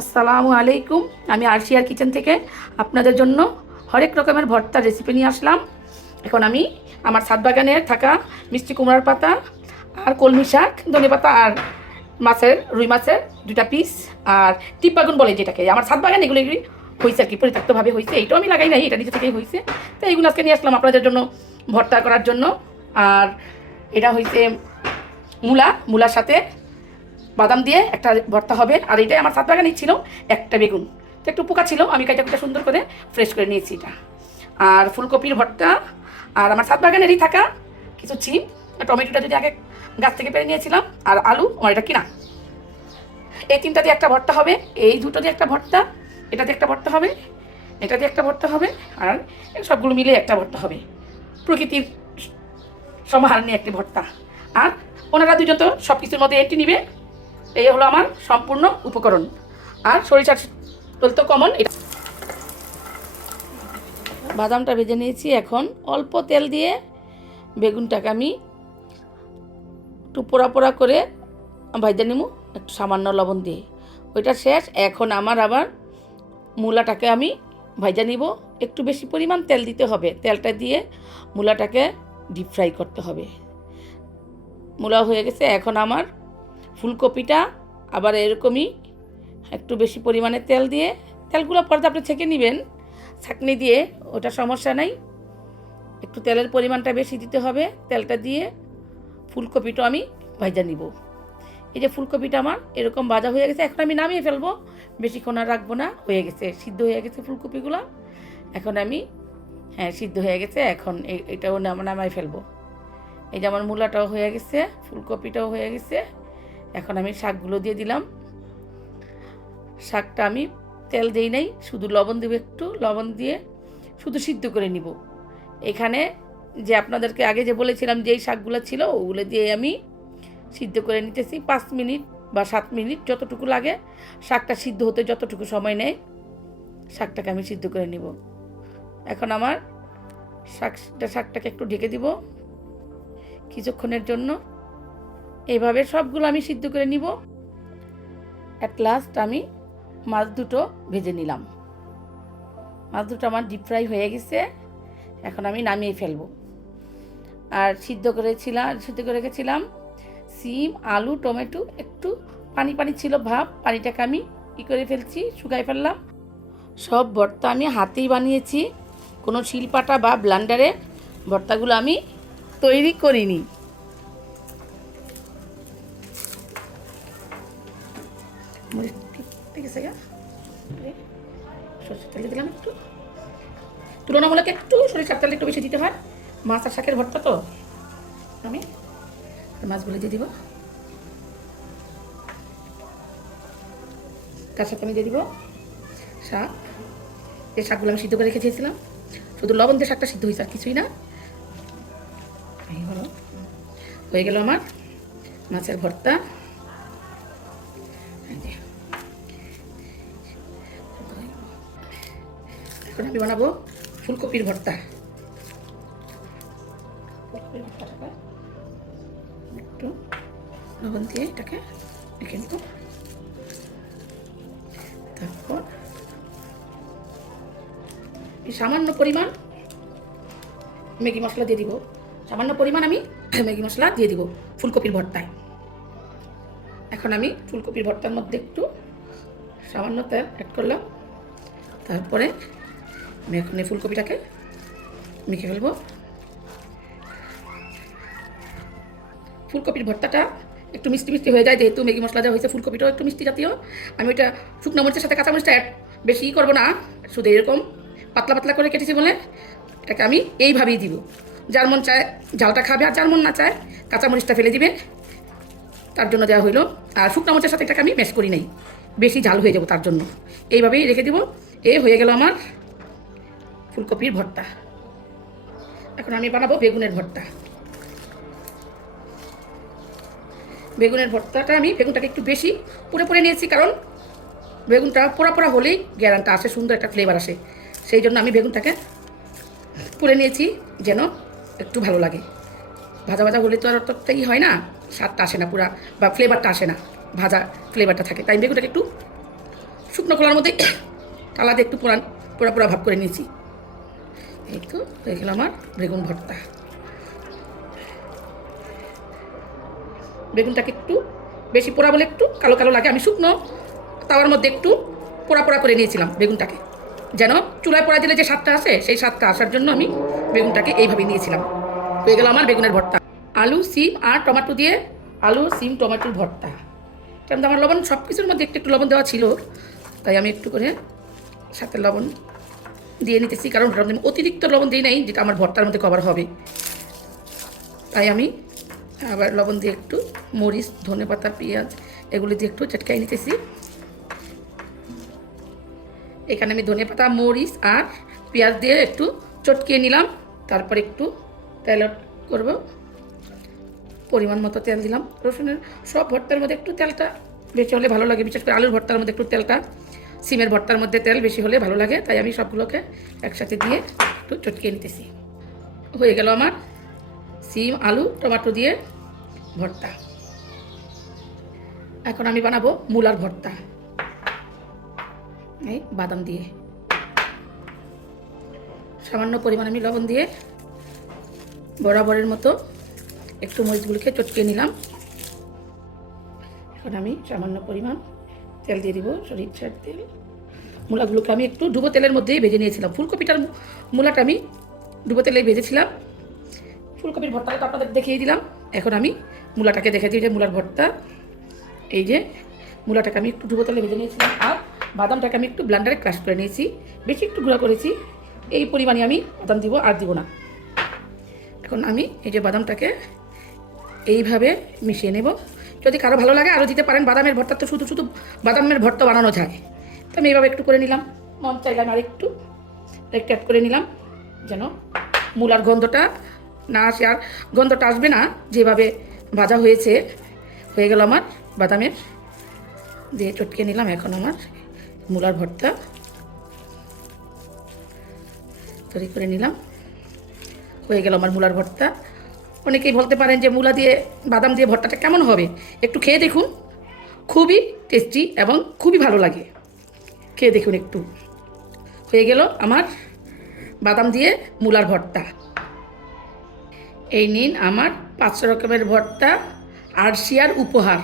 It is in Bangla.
আসসালামু আলাইকুম। আমি আরশিয়ার কিচেন থেকে আপনাদের জন্য হরেক রকমের ভর্তার রেসিপি নিয়ে আসলাম। এখন আমি আমার ছাদ বাগানের থাকা মিষ্টি কুমড়ার পাতা আর কলমি শাক, ধনেপাতা আর রুই মাছের 2টা পিস আর টিপ বাগুন বলে যেটাকে, আমার ছাদ বাগান এগুলো হয়েছে আর কি, পরিত্যক্তভাবে হয়েছে। এইটাও আমি লাগাই নাই, এটা নিজে থেকেই হয়েছে। তো এইগুলো আজকে নিয়ে আসলাম আপনাদের জন্য ভর্তা করার জন্য। আর এটা হয়েছে মূলার সাথে বাদাম দিয়ে একটা ভর্তা হবে। আর এটাই আমার ছাদ বাগানেই ছিল একটা বেগুন, তো একটু পোকা ছিল, আমি কাইটা সুন্দর করে ফ্রেশ করে নিয়েছি এটা। আর ফুলকপির ভর্তা, আর আমার ছাদ বাগানেরই থাকা কিছু চিম, টমেটোটা যদি আগে গাছ থেকে পেরে নিয়েছিলাম, আর আলু আমার এটা কিনা। এই 3টা দিয়ে একটা ভর্তা হবে, এই 2টো দিয়ে একটা ভর্তা, এটা দিয়ে একটা ভর্তা হবে, এটা দিয়ে একটা ভর্তা হবে, আর সবগুলো মিলে একটা ভর্তা হবে। প্রকৃতির সমাহার নিয়ে একটি ভর্তা। আর ওনারা দুজন তো সব কিছুর মধ্যে এন্ট্রি নিবে। এই হলো আমার সম্পূর্ণ উপকরণ। আর সরিষার তেল তো কমন। বাদামটা ভেজে নিয়েছি, এখন অল্প তেল দিয়ে বেগুনটাকে আমি একটু পোড়া পোড়া করে ভাজা নিমু, একটু সামান্য লবণ দিয়ে। ওইটা শেষ। এখন আমার আবার মূলাটাকে আমি ভাজা নিব। একটু বেশি পরিমাণ তেল দিতে হবে, তেলটা দিয়ে মূলাটাকে ডিপ ফ্রাই করতে হবে। মূলা হয়ে গেছে। এখন আমার ফুলকপিটা আবার এরকমই একটু বেশি পরিমাণে তেল দিয়ে, তেলগুলো পরে আপনি ছেঁকে নেবেন ছাঁকনি দিয়ে, ওটা সমস্যা নাই। একটু তেলের পরিমাণটা বেশি দিতে হবে। তেলটা দিয়ে ফুলকপিটা আমি ভাজা নিব। এই যে ফুলকপিটা আমার এরকম ভাজা হয়ে গেছে, এখন আমি নামিয়ে ফেলবো, বেশিক্ষণ আর রাখবো না। হয়ে গেছে, সিদ্ধ হয়ে গেছে ফুলকপিগুলো। এখন আমি সিদ্ধ হয়ে গেছে, এখন এটাও নামাই ফেলবো। এই যে আমার মূলাটাও হয়ে গেছে, ফুলকপিটাও হয়ে গেছে। এখন আমি শাকগুলো দিয়ে দিলাম। শাকটা আমি তেল দেই নাই, শুধু লবণ দেবো, একটু লবণ দিয়ে শুধু সিদ্ধ করে নিব। এখানে যে আপনাদেরকে আগে যে বলেছিলাম যেই শাকগুলো ছিল, ওগুলো দিয়ে আমি সিদ্ধ করে নিতেছি 5 মিনিট বা 7 মিনিট, যতটুকু লাগে। শাকটা সিদ্ধ হতে যতটুকু সময় নেয়, শাকটাকে আমি সিদ্ধ করে নিব। এখন আমার শাকটাকে একটু ঢেকে দিব কিছুক্ষণের জন্য। এইভাবে সবগুলো আমি সিদ্ধ করে নিব। অ্যাট লাস্ট আমি মাছ দুটো ভেজে নিলাম। মাছ দুটো আমার ডিপ ফ্রাই হয়ে গেছে, এখন আমি নামিয়ে ফেলবো। আর সিদ্ধ করে রেখেছিলাম সিম, আলু, টমেটো, একটু পানি পানি ছিল ভাব, পানিটাকে আমি করে ফেলছি, শুকাই ফেললাম। সব ভর্তা আমি হাতেই বানিয়েছি, কোনো শিলপাটা বা ব্লেন্ডারে ভর্তাগুলো আমি তৈরি করিনি। ঠিক আছে, সরষের তেল দিলাম একটু, তুলনামূলক একটু সরিষার তেল একটু বেশি দিতে হয়, মাছ আর শাকের ভর্তা তো। আমি মাছগুলো দিয়ে দিব, তার সাথে আমি দিয়ে দিব শাক। এই শাকগুলো আমি সিদ্ধ করে রেখেছিলাম, শুধু লবণ দিয়ে শাকটা সিদ্ধ হয়েছে, আর কিছুই না। এই হলো, হয়ে গেল আমার মাছের ভর্তা। এখন আমি বানাবো ফুলকপির ভর্তা। একটু লবণ দিয়ে এটাকে রেখে দেব। তারপর সামান্য পরিমাণ ম্যাগি মশলা দিয়ে দিব, সামান্য পরিমাণ আমি ম্যাগি মশলা দিয়ে দিব ফুলকপির ভর্তায়। এখন আমি ফুলকপির ভর্তার মধ্যে একটু সামান্য তেল অ্যাড করলাম। তারপরে আমি এখন এই ফুলকপিটাকে মেখে ফেলবো। ফুলকপির ভর্তাটা একটু মিষ্টি মিষ্টি হয়ে যায়, যেহেতু ম্যাগি মশলা দেওয়া হয়েছে, ফুলকপিটাও একটু মিষ্টি জাতীয়। আমি ওইটা শুকনো মরিচের সাথে কাঁচা মরিচটা বেশি করবো না, শুধু এরকম পাতলা পাতলা করে কেটেছি বলে এটাকে আমি এইভাবেই দিব। যার মন চায় ঝালটা খাবে, আর যার মন না চায় কাঁচা মরিচটা ফেলে দিবে, তার জন্য দেওয়া হইলো। আর শুকনো মরিচের সাথে এটাকে আমি ম্যাশ করি নাই, বেশি ঝাল হয়ে যাবো তার জন্য। এইভাবেই রেখে দিব। হয়ে গেল আমার ফুলকপির ভর্তা। এখন আমি বানাবো বেগুনের ভর্তা। বেগুনের ভর্তাটা আমি বেগুনটাকে একটু বেশি পুড়ে নিয়েছি, কারণ বেগুনটা পোড়া পোড়া হলেই গ্যারান্টা আসে, সুন্দর একটা ফ্লেভার আসে। সেই জন্য আমি বেগুনটাকে পুড়ে নিয়েছি, যেন একটু ভালো লাগে। ভাজা ভাজা হলে তো আর অতটাই হয় না, স্বাদটা আসে না পুরা, বা ফ্লেভারটা আসে না, ভাজা ফ্লেভারটা থাকে। তাই বেগুনটাকে একটু শুকনো কলার মধ্যে কালা দিয়ে একটু পোড়া পোড়া পোড়া ভাব করে নিয়েছি। এই তো হয়ে গেল আমার বেগুন ভর্তা। বেগুনটাকে একটু বেশি পোড়া বলে একটু কালো কালো লাগে। আমি শুকনো তাওয়ার মধ্যে একটু পোড়া পোড়া করে নিয়েছিলাম বেগুনটাকে, যেন চুলায় পোড়া দিলে যে স্বাদটা আসে সেই স্বাদটা আসার জন্য আমি বেগুনটাকে এইভাবে নিয়েছিলাম। হয়ে গেল আমার বেগুনের ভর্তা। আলু, সিম আর টমেটো দিয়ে আলু, সিম, টমেটোর ভর্তা। কেন আমার লবণ সব কিছুর মধ্যে একটু একটু লবণ দেওয়া ছিল, তাই আমি একটু করে সাথে লবণ দিয়ে নিতেছি, কারণ অতিরিক্ত লবণ দিই নাই, যেটা আমার ভর্তার মধ্যে কভার হবে। তাই আমি আবার লবণ দিয়ে একটু মরিচ, ধনেপাতা, পেঁয়াজ এগুলি দিয়ে একটু চটকাই নিতেছি। এখানে আমি ধনেপাতা, মরিচ আর পেঁয়াজ দিয়ে একটু চটকিয়ে নিলাম। তারপর একটু তেল করব, পরিমাণ মতো তেল দিলাম। রসুনের সব ভর্তার মধ্যে একটু তেলটা বেশি হলে ভালো লাগে, বিশেষ করে আলুর ভর্তার মধ্যে একটু তেলটা, সিমের ভর্তার মধ্যে তেল বেশি হলে ভালো লাগে। তাই আমি সবগুলোকে একসাথে দিয়ে একটু চটকিয়ে নিতেছি। হয়ে গেল আমার সিম, আলু, টমেটো দিয়ে ভর্তা। এখন আমি বানাবো মূলার ভর্তা, এই বাদাম দিয়ে। সামান্য পরিমাণ আমি লবণ দিয়ে বরাবরের মতো একটু মরিচগুলোকে চটকিয়ে নিলাম। এখন আমি সামান্য পরিমাণ তেল দিয়ে দিব, সরিষার তেল। মূলাগুলোকে আমি একটু ডুবো তেলের মধ্যেই ভেজে নিয়েছিলাম। ফুলকপিটার মূলাটা আমি ডুবো তেলে ভেজেছিলাম। ফুলকপির ভর্তাটা তো আপনাদের দেখিয়ে দিলাম। এখন আমি মূলাটাকে দেখে দিই, যে মূলার ভর্তা। এই যে মূলাটাকে আমি একটু ডুবো তেলে ভেজে নিয়েছিলাম, আর বাদামটাকে আমি একটু ব্লেন্ডারে ক্রাশ করে নিয়েছি, বেশি একটু গুঁড়া করেছি। এই পরিমাণে আমি বাদাম দিব, আর দিব না। এখন আমি এই যে বাদামটাকে এইভাবে মিশিয়ে নেব। যদি কারো ভালো লাগে আরও দিতে পারেন, বাদামের ভর্তা তো শুধু শুধু বাদামের ভর্তা বানানো যায়। তো আমি এইভাবে একটু করে নিলাম, মন চাইলাম আর একটু অ্যাড করে নিলাম, যেন মূলার গন্ধটা না আসে। আর গন্ধটা আসবে না যেভাবে ভাজা হয়েছে। হয়ে গেল আমার বাদামের দিয়ে চটকে নিলাম। এখন আমার মূলার ভর্তা তৈরি করে নিলাম। হয়ে গেল আমার মূলার ভর্তা। অনেকেই বলতে পারেন যে মূলা দিয়ে বাদাম দিয়ে ভর্তাটা কেমন হবে, একটু খেয়ে দেখুন। খুবই টেস্টি এবং খুবই ভালো লাগে, খেয়ে দেখুন একটু। হয়ে গেল আমার বাদাম দিয়ে মূলার ভর্তা। এই নিন আমার 5 রকমের ভর্তা, আরশিয়ার উপহার।